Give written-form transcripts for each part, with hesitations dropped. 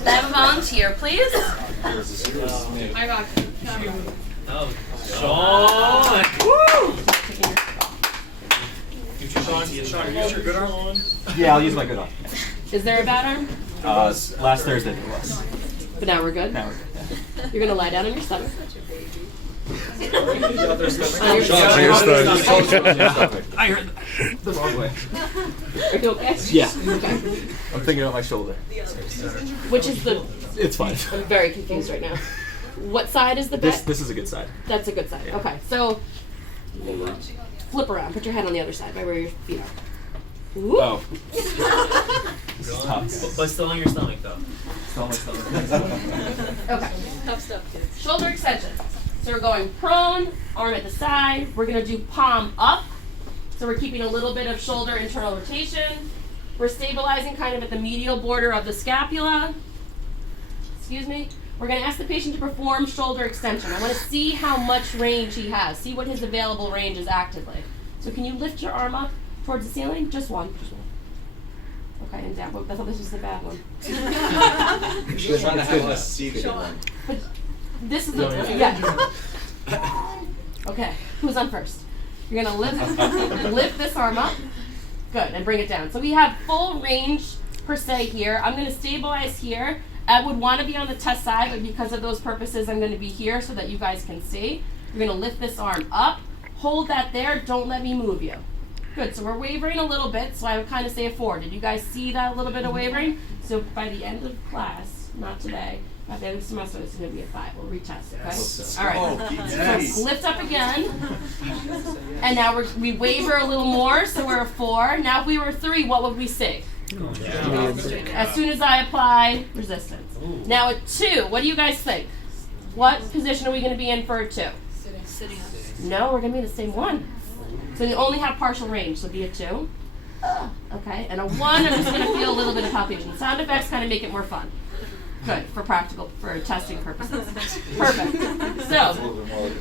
Can I have a volunteer, please? I got you. Oh, Sean! Woo! Sean, use your good arm. Yeah, I'll use my good arm. Is there a bad arm? Last Thursday there was. But now we're good? Now we're good. Yeah. You're going to lie down on your stomach. I heard the wrong way. Are you okay? Yeah. Okay. I'm thinking about my shoulder. Which is the... It's fine. I'm very confused right now. What side is the best? This is a good side. That's a good side. Yeah. Okay, so flip around. Put your head on the other side, right where your feet are. Ooh. Oh. This is tough. But still on your stomach, though. Still on my stomach. Okay. Tough stuff, kids. Shoulder extension. So we're going prone, arm at the side. We're going to do palm up. So we're keeping a little bit of shoulder internal rotation. We're stabilizing kind of at the medial border of the scapula. Excuse me. We're going to ask the patient to perform shoulder extension. I want to see how much range he has. See what his available range is actively. So can you lift your arm up towards the ceiling? Just one. Okay, and down. I thought this was the bad one. She was trying to have us see the good one. But this is the yeah. Okay, who's on first? You're gonna lift this arm up. Good, and bring it down. So we have full range per se here. I'm gonna stabilize here. I would want to be on the test side, but because of those purposes, I'm going to be here so that you guys can see. You're going to lift this arm up. Hold that there. Don't let me move you. Good. So we're wavering a little bit, so I would kind of say a 4. Did you guys see that little bit of wavering? So by the end of class, not today, by the end of the semester, it's going to be a 5. We'll retest, okay? Yes. All right. Oh, yes. So lift up again. And now we waver a little more, so we're a 4. Now if we were 3, what would we see? As soon as I apply resistance. Now at 2, what do you guys think? What position are we going to be in for a 2? Sitting up. No, we're going to be the same one. So you only have partial range, so be a 2. Okay, and a 1, I'm just going to feel a little bit of palpation. Sound effects kind of make it more fun. Good, for testing purposes. Perfect. So,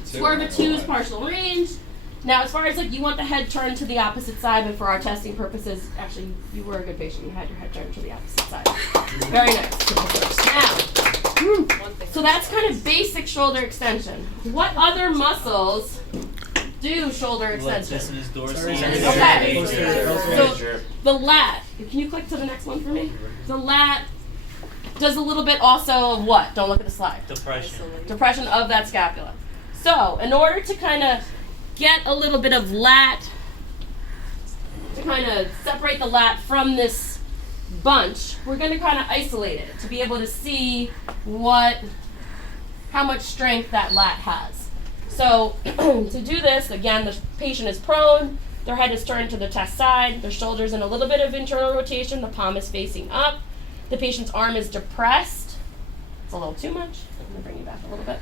score of a 2 is partial range. Now, as far as like you want the head turned to the opposite side, but for our testing purposes, actually, you were a good patient. You had your head turned to the opposite side. Very nice. Now, so that's kind of basic shoulder extension. What other muscles do shoulder extension? Okay. So the lat. Can you click to the next one for me? The lat does a little bit also of what? Don't look at the slide. Depression of that scapula. So, in order to kind of get a little bit of lat, to kind of separate the lat from this bunch, we're going to kind of isolate it to be able to see how much strength that lat has. So to do this, again, the patient is prone, their head is turned to the test side, their shoulders in a little bit of internal rotation, the palm is facing up, the patient's arm is depressed. It's a little too much. I'm going to bring you back a little bit.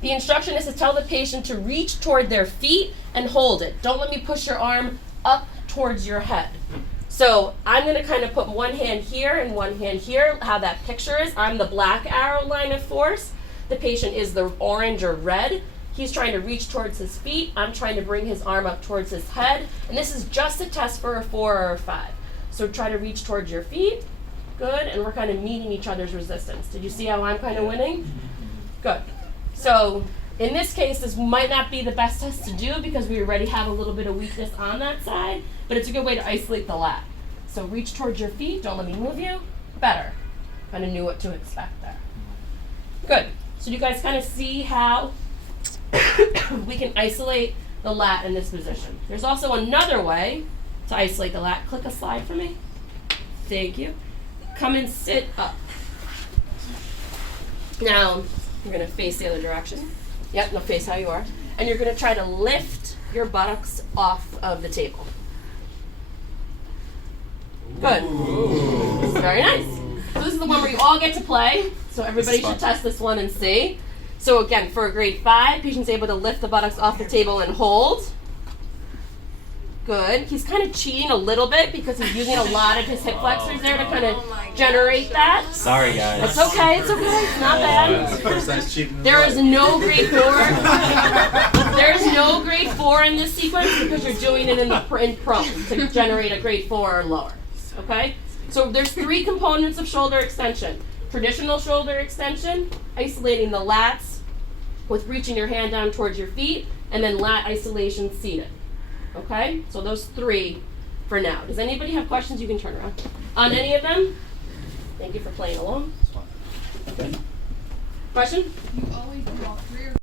The instruction is to tell the patient to reach toward their feet and hold it. Don't let me push your arm up towards your head. So I'm going to kind of put one hand here and one hand here, how that picture is. I'm the black arrow line of force. The patient is the orange or red. He's trying to reach towards his feet. I'm trying to bring his arm up towards his head. And this is just a test for a 4 or a 5. So try to reach towards your feet. Good. And we're kind of meeting each other's resistance. Did you see how I'm kind of winning? Good. So in this case, this might not be the best test to do because we already have a little bit of weakness on that side, but it's a good way to isolate the lat. So reach towards your feet, don't let me move you. Better. Kind of knew what to expect there. Good. So you guys kind of see how we can isolate the lat in this position. There's also another way to isolate the lat. Click a slide for me. Thank you. Come and sit up. Now, you're going to face the other direction. Yep, no, face how you are. And you're going to try to lift your buttocks off of the table. Good. Ooh. Very nice. So this is the one where you all get to play. So everybody should test this one and see. So again, for a grade 5, patient's able to lift the buttocks off the table and hold. Good. He's kind of cheating a little bit because he's using a lot of his hip flexors there to kind of generate that. Sorry, guys. It's okay. It's okay. It's not bad. There is no grade 4. There's no grade 4 in this sequence because you're doing it in prone to generate a grade 4 or lower. Okay? So there's 3 components of shoulder extension. Traditional shoulder extension, isolating the lats with reaching your hand down towards your feet, and then lat isolation seated. Okay? So those 3 for now. Does anybody have questions? You can turn around. On any of them? Thank you for playing along. Question? You always do all 3 or